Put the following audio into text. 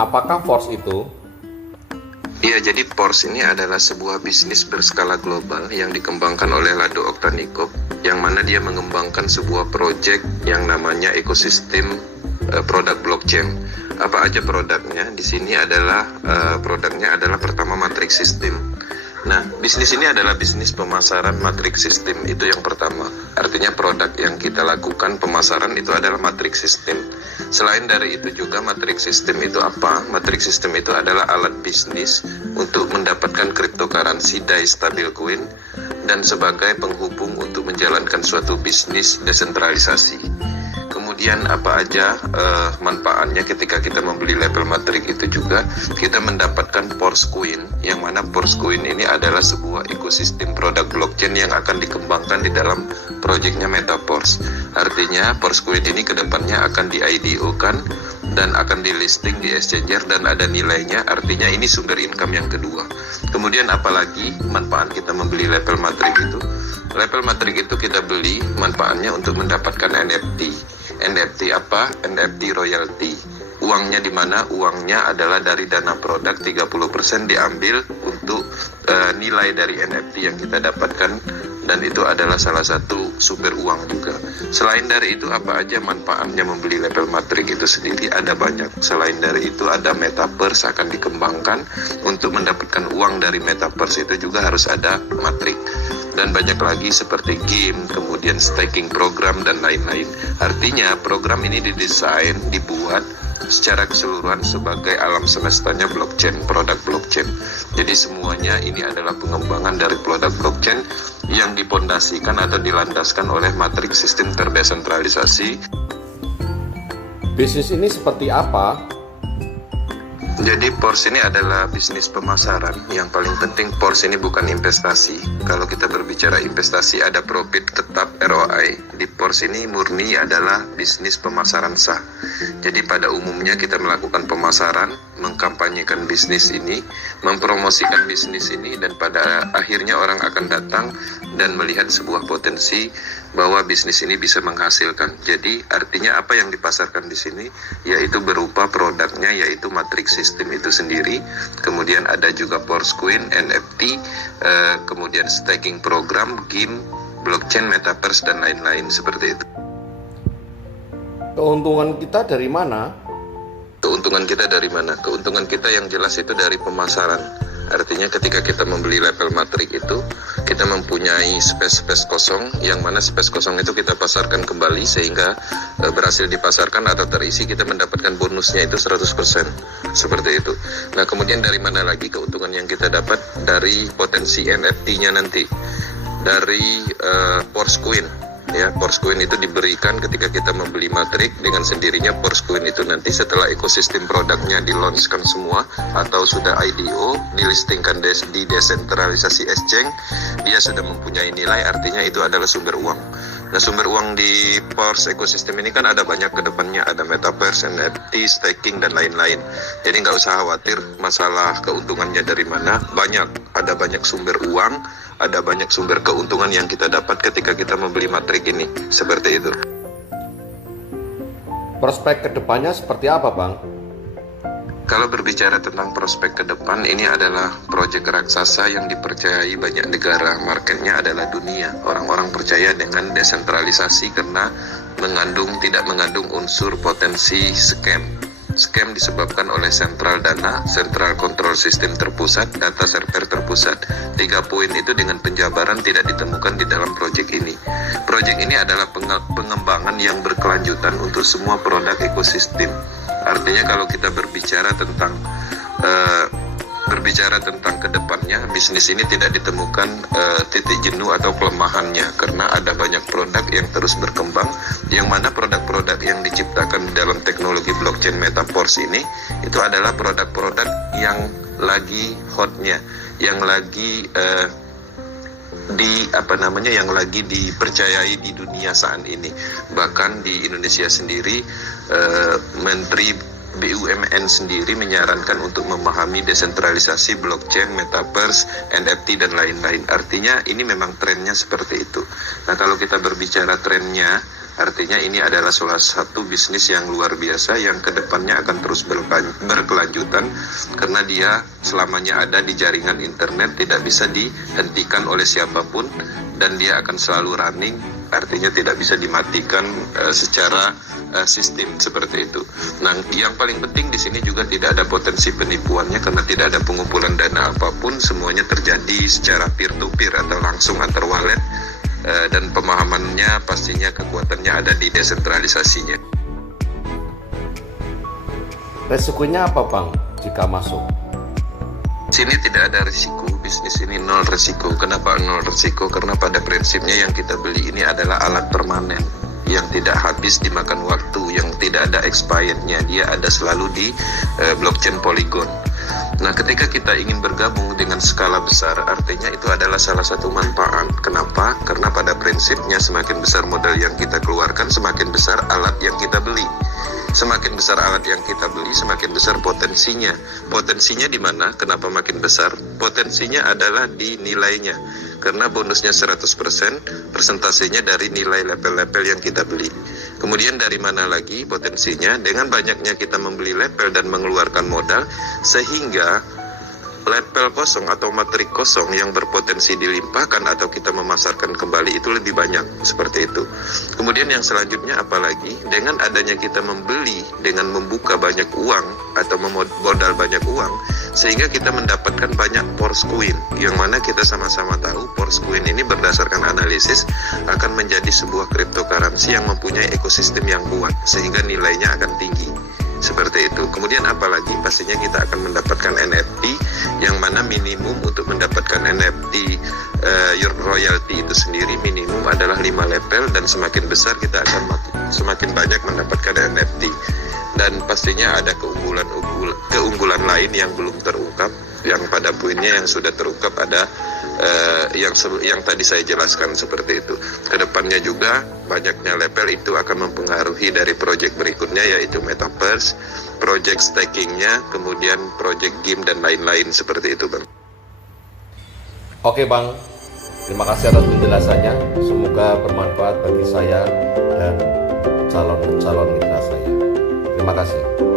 Apakah Force itu? Ya, jadi Pors ini adalah sebuah bisnis berskala global yang dikembangkan oleh Lado Oktanikov, yang mana dia mengembangkan sebuah proyek yang namanya ekosistem produk blockchain. Apa aja produknya? Di sini adalah produknya adalah pertama matrix system. Nah, bisnis ini adalah bisnis pemasaran matrix system, itu yang pertama. Artinya produk yang kita lakukan pemasaran itu adalah matrix system. Selain dari itu juga matrix system itu apa? Matrix system itu adalah alat bisnis untuk mendapatkan cryptocurrency DAI stablecoin dan sebagai penghubung untuk menjalankan suatu bisnis desentralisasi. Kemudian apa aja manfaatnya ketika kita membeli label matrik itu juga kita mendapatkan Pors Coin, yang mana Pors Coin ini adalah sebuah ekosistem produk blockchain yang akan dikembangkan di dalam proyeknya Metapors. Artinya Pors Coin ini kedepannya akan di IDO-kan dan akan di listing di exchanger dan ada nilainya, artinya ini sumber income yang kedua. Kemudian apalagi manfaat kita membeli label matrik itu? Label matrik itu kita beli manfaatnya untuk mendapatkan NFT. NFT apa? NFT royalty. Uangnya di mana? Uangnya adalah dari dana produk, 30% diambil untuk nilai dari NFT yang kita dapatkan, dan itu adalah salah satu sumber uang juga. Selain dari itu apa aja manfaatnya membeli label matrik itu sendiri? Ada banyak. Selain dari itu ada Metaverse akan dikembangkan. Untuk mendapatkan uang dari Metaverse itu juga harus ada matrik. Dan banyak lagi seperti game, kemudian staking program dan lain-lain. Artinya program ini didesain, dibuat secara keseluruhan sebagai alam semestanya blockchain, produk blockchain. Jadi semuanya ini adalah pengembangan dari produk blockchain yang dipondasikan atau dilandaskan oleh matrix sistem terdesentralisasi. Bisnis ini seperti apa? Jadi Pors ini adalah bisnis pemasaran. Yang paling penting Pors ini bukan investasi. Kalau kita berbicara investasi ada profit tetap ROI. Di Pors ini murni adalah bisnis pemasaran sah. Jadi pada umumnya kita melakukan pemasaran, mengkampanyekan bisnis ini, mempromosikan bisnis ini, dan pada akhirnya orang akan datang dan melihat sebuah potensi bahwa bisnis ini bisa menghasilkan. Jadi artinya apa yang dipasarkan di sini yaitu berupa produknya, yaitu matrix system itu sendiri. Kemudian ada juga Pors Coin, NFT, kemudian staking program, game, blockchain, metaverse dan lain-lain seperti itu. Keuntungan kita dari mana? Keuntungan kita dari mana? Keuntungan kita yang jelas itu dari pemasaran. Artinya ketika kita membeli label matrik itu, kita mempunyai space kosong, yang mana space kosong itu kita pasarkan kembali sehingga berhasil dipasarkan atau terisi, kita mendapatkan bonusnya itu 100%. Seperti itu. Nah, kemudian dari mana lagi keuntungan yang kita dapat? Dari potensi NFT-nya nanti. Dari Pors Coin. Ya, Pors Coin itu diberikan ketika kita membeli matrik, dengan sendirinya Pors Coin itu nanti setelah ekosistem produknya di-launchkan semua atau sudah IDO, dilistingkan di desentralisasi exchange, dia sudah mempunyai nilai, artinya itu adalah sumber uang. Nah, sumber uang di Pors ekosistem ini kan ada banyak ke depannya, ada Metaverse, NFT, staking dan lain-lain. Jadi nggak usah khawatir masalah keuntungannya dari mana, ada banyak sumber uang, ada banyak sumber keuntungan yang kita dapat ketika kita membeli matrik ini. Seperti itu. Prospek kedepannya seperti apa, Bang? Kalau berbicara tentang prospek ke depan, ini adalah proyek raksasa yang dipercayai banyak negara. Marketnya adalah dunia. Orang-orang percaya dengan desentralisasi karena tidak mengandung unsur potensi scam. Scam disebabkan oleh sentral dana, central control system terpusat, data server terpusat. 3 poin itu dengan penjabaran tidak ditemukan di dalam proyek ini. Proyek ini adalah pengembangan yang berkelanjutan untuk semua produk ekosistem. Artinya kalau kita berbicara tentang kedepannya, bisnis ini tidak ditemukan titik jenuh atau kelemahannya, karena ada banyak produk yang terus berkembang, yang mana produk-produk yang diciptakan dalam teknologi blockchain Metaverse ini itu adalah produk-produk yang lagi hotnya, yang lagi yang lagi dipercayai di dunia saat ini. Bahkan di Indonesia sendiri Menteri BUMN sendiri menyarankan untuk memahami desentralisasi blockchain, metaverse, NFT dan lain-lain. Artinya ini memang trennya seperti itu. Nah, kalau kita berbicara trennya, Artinya ini adalah salah satu bisnis yang luar biasa yang kedepannya akan terus berkelanjutan karena dia selamanya ada di jaringan internet, tidak bisa dihentikan oleh siapapun dan dia akan selalu running, artinya tidak bisa dimatikan secara sistem seperti itu. Nah, yang paling penting di sini juga tidak ada potensi penipuannya karena tidak ada pengumpulan dana apapun, semuanya terjadi secara peer to peer atau langsung antar wallet. Dan pemahamannya pastinya kekuatannya ada di desentralisasinya. Resikonya apa Bang jika masuk? Sini tidak ada risiko, bisnis ini nol risiko. Kenapa nol risiko? Karena pada prinsipnya yang kita beli ini adalah alat permanen yang tidak habis dimakan waktu, yang tidak ada expirednya, dia ada selalu di blockchain Polygon. Nah, ketika kita ingin bergabung dengan skala besar, artinya itu adalah salah satu manfaat. Kenapa? Karena pada prinsipnya semakin besar modal yang kita keluarkan, semakin besar alat yang kita beli. Semakin besar alat yang kita beli, semakin besar potensinya. Potensinya di mana? Kenapa makin besar? Potensinya adalah di nilainya. Karena bonusnya 100%, persentasenya dari nilai level-level yang kita beli. Kemudian dari mana lagi potensinya? Dengan banyaknya kita membeli level dan mengeluarkan modal, sehingga level kosong atau matrik kosong yang berpotensi dilimpahkan atau kita memasarkan kembali itu lebih banyak, seperti itu. Kemudian yang selanjutnya apalagi, dengan adanya kita membeli dengan membuka banyak uang atau memodal banyak uang, sehingga kita mendapatkan banyak Force Coin, yang mana kita sama-sama tahu Force Coin ini berdasarkan analisis akan menjadi sebuah cryptocurrency yang mempunyai ekosistem yang kuat, sehingga nilainya akan tinggi. Seperti itu. Kemudian apalagi pastinya kita akan mendapatkan NFT yang mana minimum untuk mendapatkan NFT royalty itu sendiri minimum adalah 5 level dan semakin besar kita akan semakin banyak mendapatkan NFT. Dan pastinya ada keunggulan lain yang belum terungkap, yang pada poinnya yang sudah terungkap ada yang tadi saya jelaskan seperti itu. Kedepannya juga banyaknya level itu akan mempengaruhi dari project berikutnya, yaitu metaverse, project stakingnya, kemudian project game dan lain-lain seperti itu, Bang. Oke Bang, terima kasih atas penjelasannya. Semoga bermanfaat bagi saya dan calon mitra saya. Terima kasih.